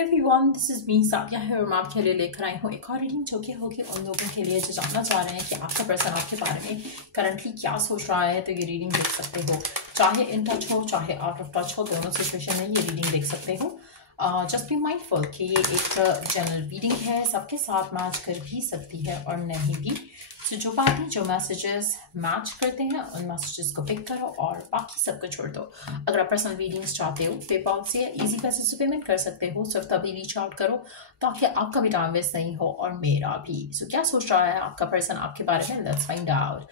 Everyone, this is me Sadia है और मैं आपके लिए लेकर आई हूँ एक और रीडिंग जो कि होगी उन लोगों के लिए जो जानना चाह रहे हैं कि आपका पर्सन आपके बारे में करंटली क्या सोच रहा है। तो ये रीडिंग देख सकते हो, चाहे इन टच हो चाहे आउट ऑफ टच हो, दोनों सिचुएशन में ये रीडिंग देख सकते हो। जस्ट बी माइंडफुल कि ये एक जनरल रीडिंग है, सबके साथ मैच कर भी सकती है और नहीं भी। तो जो बातें जो मैसेजेस मैच करते हैं उन मैसेजेस को पिक करो और बाकी सबको छोड़ दो। अगर आप पर्सनल रीडिंग्स चाहते हो पेपॉल से इजी पैसे से पेमेंट कर सकते हो, सिर्फ तभी रीच आउट करो ताकि आपका भी टाइम वेस्ट नहीं हो और मेरा भी। सो क्या सोच रहा है आपका पर्सन आपके बारे में, let's find out.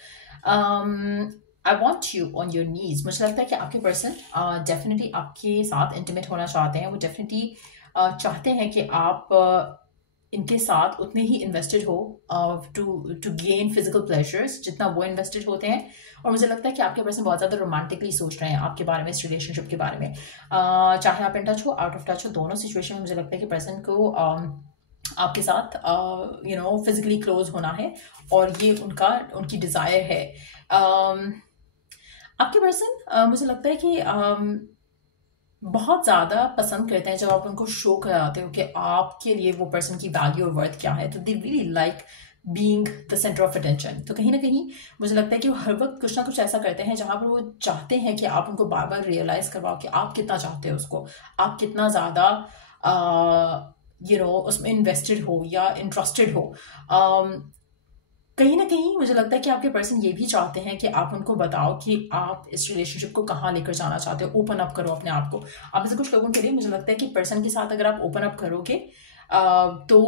I want you on your knees. मुझे लगता है कि आपके पर्सन डेफिनेटली आपके साथ इंटीमेट होना चाहते हैं। वो डेफिनेटली चाहते हैं कि आप इनके साथ उतने ही इन्वेस्टेड हो टू गेन फिजिकल प्लेजर्स जितना वो इन्वेस्टेड होते हैं। और मुझे लगता है कि आपके पर्सन बहुत ज़्यादा रोमांटिकली सोच रहे हैं आपके बारे में, इस रिलेशनशिप के बारे में। चाहे आप इन टच हो आउट ऑफ टच हो, दोनों सिचुएशन में मुझे लगता है कि पर्सन को आपके साथ फिजिकली क्लोज होना है और ये उनकी डिज़ायर है। आपके पर्सन मुझे लगता है कि बहुत ज़्यादा पसंद करते हैं जब आप उनको शो कराते हो कि आपके लिए वो पर्सन की वैल्यू और वर्थ क्या है। तो they really like being the centre of attention. तो कहीं ना कहीं मुझे लगता है कि वो हर वक्त कुछ ना कुछ ऐसा करते हैं जहाँ पर वो चाहते हैं कि आप उनको बार बार रियलाइज करवाओ कि आप कितना चाहते हो उसको, आप कितना ज़्यादा उसमें इन्वेस्टेड हो या इंटरेस्टेड हो। कहीं ना कहीं मुझे लगता है कि आपके पर्सन ये भी चाहते हैं कि आप उनको बताओ कि आप इस रिलेशनशिप को कहाँ लेकर जाना चाहते हो। ओपन अप करो अपने आप को। आप जैसे कुछ लोगों के लिए मुझे लगता है कि पर्सन के साथ अगर आप ओपन अप करोगे तो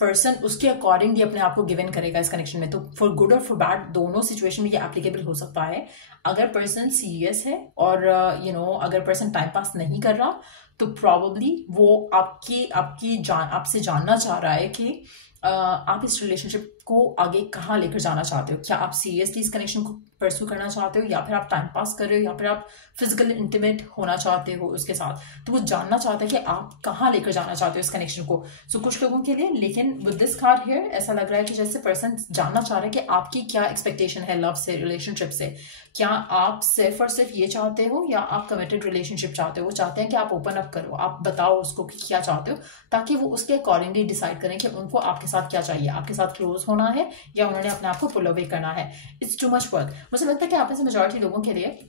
पर्सन उसके अकॉर्डिंगली अपने आप को गिवन करेगा इस कनेक्शन में। तो फॉर गुड और फॉर बैड दोनों सिचुएशन में ये एप्लीकेबल हो सकता है। अगर पर्सन सीरियस है और अगर पर्सन टाइम पास नहीं कर रहा तो प्रॉब्ली वो आपसे जानना चाह रहा है कि आप इस रिलेशनशिप को आगे कहाँ लेकर जाना चाहते हो। क्या आप सीरियसली इस कनेक्शन को परस्यू करना चाहते हो या फिर आप टाइम पास कर रहे हो या फिर आप फिजिकल इंटीमेट होना चाहते हो उसके साथ। तो वो जानना चाहता है कि आप कहाँ लेकर जाना चाहते हो इस कनेक्शन को। सो कुछ लोगों के लिए, लेकिन विद दिस कार्ड हियर ऐसा लग रहा है कि जैसे पर्सन जानना चाह रहा है कि आपकी क्या एक्सपेक्टेशन है लव से, रिलेशनशिप से। क्या आप सिर्फ और सिर्फ ये चाहते हो या आप कमिटेड रिलेशनशिप चाहते हो। वो चाहते हैं कि आप ओपन अप करो, आप बताओ उसको कि क्या चाहते हो ताकि वो उसके अकॉर्डिंगली डिसाइड करें कि उनको आपके साथ क्या चाहिए। आपके साथ क्लोज होना है या उन्होंने अपने आप को पुल अवे करना है। It's too much work. मुझे लगता है कि आप में से मेजॉरिटी लोगों के लिए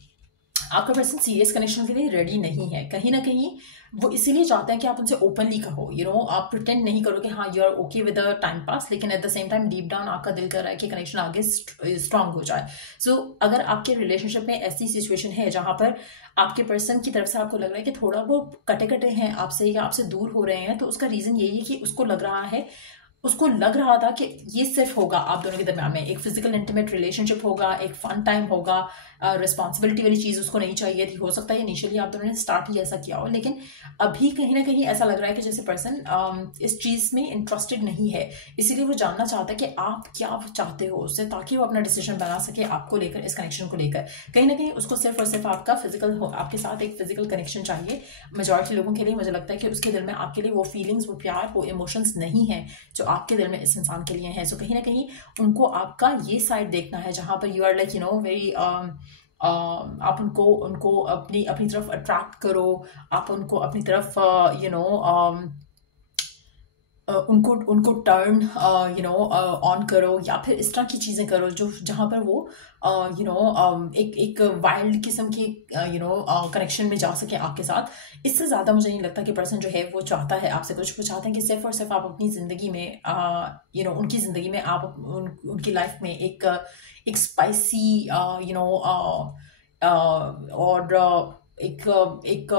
आपका पर्सन सीरियस कनेक्शन के लिए रेडी नहीं है। कहीं ना कहीं वो इसीलिए चाहते हैं कि आप उनसे ओपनली कहो। आप प्रिटेंड नहीं करो कि हाँ you are okay with the time pass, लेकिन at the same time deep down आपका दिल कर रहा है कि कनेक्शन आगे स्ट्रांग हो जाए। सो अगर आपके रिलेशनशिप में ऐसी सिचुएशन है जहां पर आपके पर्सन की तरफ से आपको लग रहा है कि थोड़ा वो कटे कटे हैं आपसे या आपसे दूर हो रहे हैं, तो उसका रीजन यही है कि उसको लग रहा था कि ये सिर्फ होगा आप दोनों के दरम्यान में एक फिजिकल इंटीमेट रिलेशनशिप होगा, एक फन टाइम होगा, रिस्पॉन्सिबिलिटी वाली चीज़ उसको नहीं चाहिए थी। हो सकता है इनिशियली आप दोनों ने स्टार्ट ही ऐसा किया हो, लेकिन अभी कहीं ना कहीं ऐसा लग रहा है कि जैसे पर्सन इस चीज़ में इंटरेस्टेड नहीं है। इसीलिए वो जानना चाहता है कि आप क्या चाहते हो उससे, ताकि वो अपना डिसीजन बना सके आपको लेकर, इस कनेक्शन को लेकर। कहीं ना कहीं उसको सिर्फ और सिर्फ आपके साथ एक फिजिकल कनेक्शन चाहिए। मेजॉरिटी लोगों के लिए मुझे लगता है कि उसके दिल में आपके लिए वो फीलिंग्स, वो प्यार, वो इमोशंस नहीं है जो आपके दिल में इस इंसान के लिए है। सो कहीं ना कहीं उनको आपका ये साइड देखना है जहां पर यू आर लाइक वेरी आप उनको अपनी तरफ अट्रैक्ट करो, आप उनको अपनी तरफ उनको टर्न ऑन करो या फिर इस तरह की चीज़ें करो जो जहाँ पर वो एक वाइल्ड किस्म की कनेक्शन में जा सके आपके साथ। इससे ज़्यादा मुझे नहीं लगता कि पर्सन जो है वो चाहता है आपसे कुछ। वो चाहते हैं कि सिर्फ और सिर्फ आप अपनी ज़िंदगी में उनकी ज़िंदगी में आप उनकी लाइफ में एक स्पाइसी और एक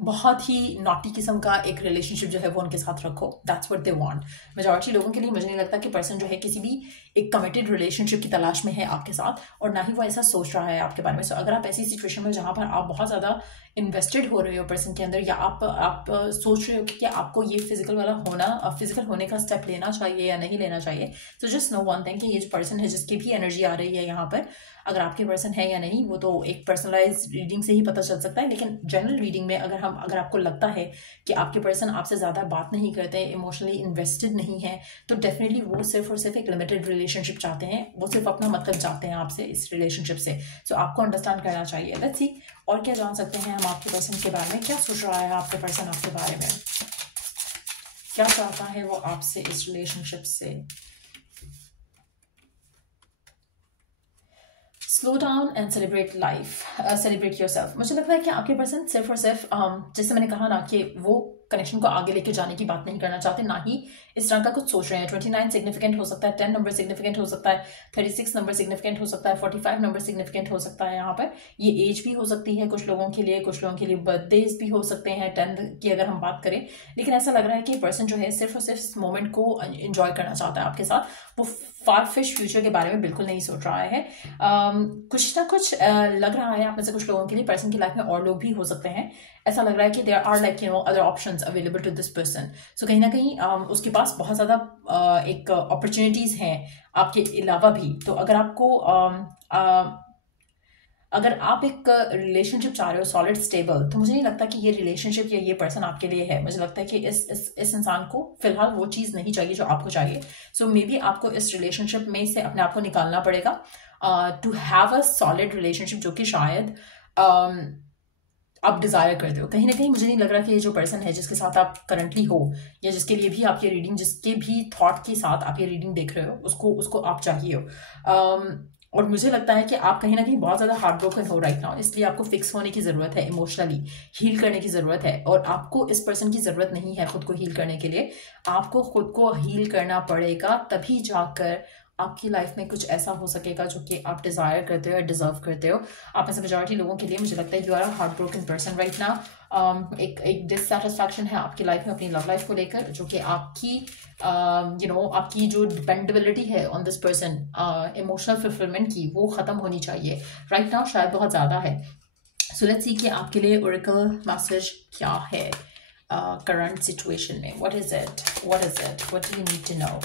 बहुत ही नॉटी किस्म का एक रिलेशनशिप जो है वो उनके साथ रखो। That's what they want. Majority लोगों के लिए मुझे नहीं लगता कि पर्सन जो है किसी भी एक कमिटेड रिलेशनशिप की तलाश में है आपके साथ, और ना ही वो ऐसा सोच रहा है आपके बारे में। सो अगर आप ऐसी सिचुएशन में जहाँ पर आप बहुत ज़्यादा इन्वेस्टेड हो रहे हो पर्सन के अंदर, या आप सोच रहे हो कि आपको ये फिजिकल होने का स्टेप लेना चाहिए या नहीं लेना चाहिए, तो जस्ट नो वन थिंग कि ये जो पर्सन है जिसकी भी एनर्जी आ रही है यहाँ पर, अगर आपके पर्सन है या नहीं वो तो एक पर्सनलाइज रीडिंग से ही पता चल सकता है। लेकिन जनरल रीडिंग में अगर आपको लगता है कि आपके पर्सन आपसे ज़्यादा बात नहीं करते, इमोशनली इन्वेस्टेड नहीं है, तो डेफिनेटली वो सिर्फ और सिर्फ एक लिमिटेड रिलेशनशिप चाहते हैं। वो सिर्फ अपना मतलब चाहते हैं आपसे इस रिलेशनशिप से। सो आपको अंडरस्टैंड करना चाहिए। लेट्स सी और क्या जान सकते हैं हम आपके पर्सन के बारे में, क्या सोच रहा है आपके पर्सन आपके बारे में। क्या चाहता है वो आपसे इस रिलेशनशिप से। Slow down and celebrate life, celebrate yourself. मुझे लगता है कि आपके पर्सन सिर्फ और सिर्फ जैसे मैंने कहा ना कि वो कनेक्शन को आगे लेके जाने की बात नहीं करना चाहते, ना ही इस तरह का कुछ सोच रहे हैं। 29 सिग्निफिकेंट हो सकता है, 10 नंबर सिग्निफिकेंट हो सकता है, 36 नंबर सिग्निफिकेंट हो सकता है, 45 नंबर सिग्निफिकेंट हो सकता है। यहाँ पर ये एज भी हो सकती है कुछ लोगों के लिए, कुछ लोगों के लिए बर्थडेज भी हो सकते हैं 10 की अगर हम बात करें। लेकिन ऐसा लग रहा है कि पर्सन जो है सिर्फ और सिर्फ इस मोमेंट को एंजॉय करना चाहता है आपके साथ। वो फार फिश फ्यूचर के बारे में बिल्कुल नहीं सोच रहा है। कुछ ना कुछ लग रहा है आप में से कुछ लोगों के लिए पर्सन की लाइफ में और लोग भी हो सकते हैं। ऐसा लग रहा है कि there are like other options available to this person. So कहीं ना कहीं उसके पास बहुत ज़्यादा एक अपॉर्चुनिटीज़ हैं आपके अलावा भी। तो अगर आपको अगर आप एक रिलेशनशिप चाह रहे हो सॉलिड स्टेबल, तो मुझे नहीं लगता कि ये रिलेशनशिप या ये पर्सन आपके लिए है। मुझे लगता है कि इस इंसान को फिलहाल वो चीज़ नहीं चाहिए जो आपको चाहिए। सो मे बी आपको इस रिलेशनशिप में से अपने आप को निकालना पड़ेगा to have a solid relationship, जो कि शायद आप डिज़ायर करते हो। कहीं ना कहीं मुझे नहीं लग रहा कि ये जो पर्सन है जिसके साथ आप करंटली हो, या जिसके लिए भी आप ये रीडिंग, जिसके भी थॉट के साथ आप ये रीडिंग देख रहे हो, उसको आप चाहिए हो। और मुझे लगता है कि आप कहीं ना कहीं बहुत ज़्यादा हार्ट ब्रोकन हो राइट नाउ, इसलिए आपको फिक्स होने की ज़रूरत है, इमोशनली हील करने की ज़रूरत है। और आपको इस पर्सन की ज़रूरत नहीं है खुद को हील करने के लिए। आपको खुद को हील करना पड़ेगा, तभी जाकर आपकी लाइफ में कुछ ऐसा हो सकेगा जो कि आप डिज़ायर करते हो या डिजर्व करते हो। आप में से मेजॉरिटी लोगों के लिए मुझे लगता है you are a heart broken person right now. एक डिससैटिस्फैक्शन है आपकी लाइफ में अपनी लव लाइफ को लेकर, जो कि आपकी आपकी जो डिपेंडेबिलिटी है on this person, emotional fulfilment की, वो ख़त्म होनी चाहिए राइट नाउ, शायद बहुत ज़्यादा है। सो लेट्स सी कि आपके लिए ओरेकल मैसेज क्या है करंट सिचुएशन में। What is it, what do you need to know.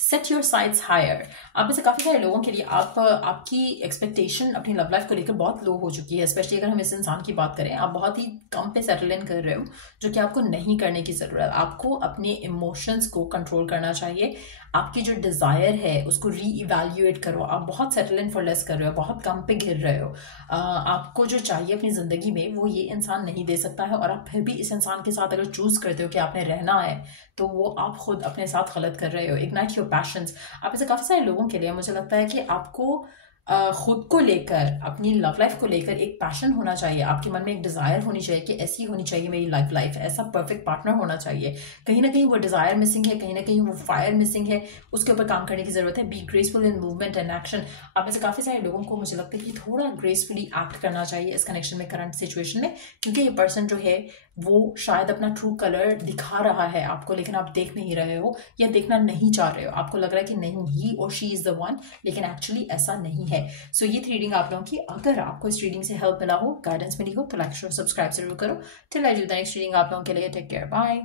Set your sights higher. आप में से काफ़ी सारे लोगों के लिए आपकी एक्सपेक्टेशन अपनी लव लाइफ को लेकर बहुत लो हो चुकी है। स्पेशली अगर हम इस इंसान की बात करें, आप बहुत ही कम पे सेटल इन कर रहे हो, जो कि आपको नहीं करने की ज़रूरत। आपको अपने इमोशंस को कंट्रोल करना चाहिए। आपकी जो डिज़ायर है उसको री इवेल्यूएट करो। आप बहुत सेटल इन फॉर लेस कर रहे हो, बहुत कम पे घिर रहे हो। आपको जो चाहिए अपनी ज़िंदगी में वो ये इंसान नहीं दे सकता है। और आप फिर भी इस इंसान के साथ अगर चूज़ करते हो कि आपने रहना है, तो वो आप खुद अपने साथ गलत कर रहे हो। Ignite your passions. आप ऐसे काफ़ी सारे लोगों के लिए मुझे लगता है कि आपको खुद को लेकर, अपनी लव लाइफ को लेकर एक पैशन होना चाहिए। आपके मन में एक डिज़ायर होनी चाहिए कि ऐसी होनी चाहिए मेरी लाइफ, ऐसा परफेक्ट पार्टनर होना चाहिए। कहीं ना कहीं वो डिज़ायर मिसिंग है, कहीं ना कहीं वो फायर मिसिंग है। उसके ऊपर काम करने की ज़रूरत है। Be graceful in movement and action. आप में से काफ़ी सारे लोगों को मुझे लगता है कि थोड़ा ग्रेसफुली एक्ट करना चाहिए इस कनेक्शन में, करंट सिचुएशन में, क्योंकि ये पर्सन जो है वो शायद अपना ट्रू कलर दिखा रहा है आपको, लेकिन आप देख नहीं रहे हो या देखना नहीं चाह रहे हो। आपको लग रहा है कि नहीं, ही और शी इज़ द वन, लेकिन एक्चुअली ऐसा नहीं है। सो ये थी रीडिंग आप लोगों की। अगर आपको इस रीडिंग से हेल्प मिला हो, गाइडेंस मिली हो, तो लाइक शेयर सब्सक्राइब जरूर करो। Till I do the next reading आप लोगों के लिए टेक केयर, बाय।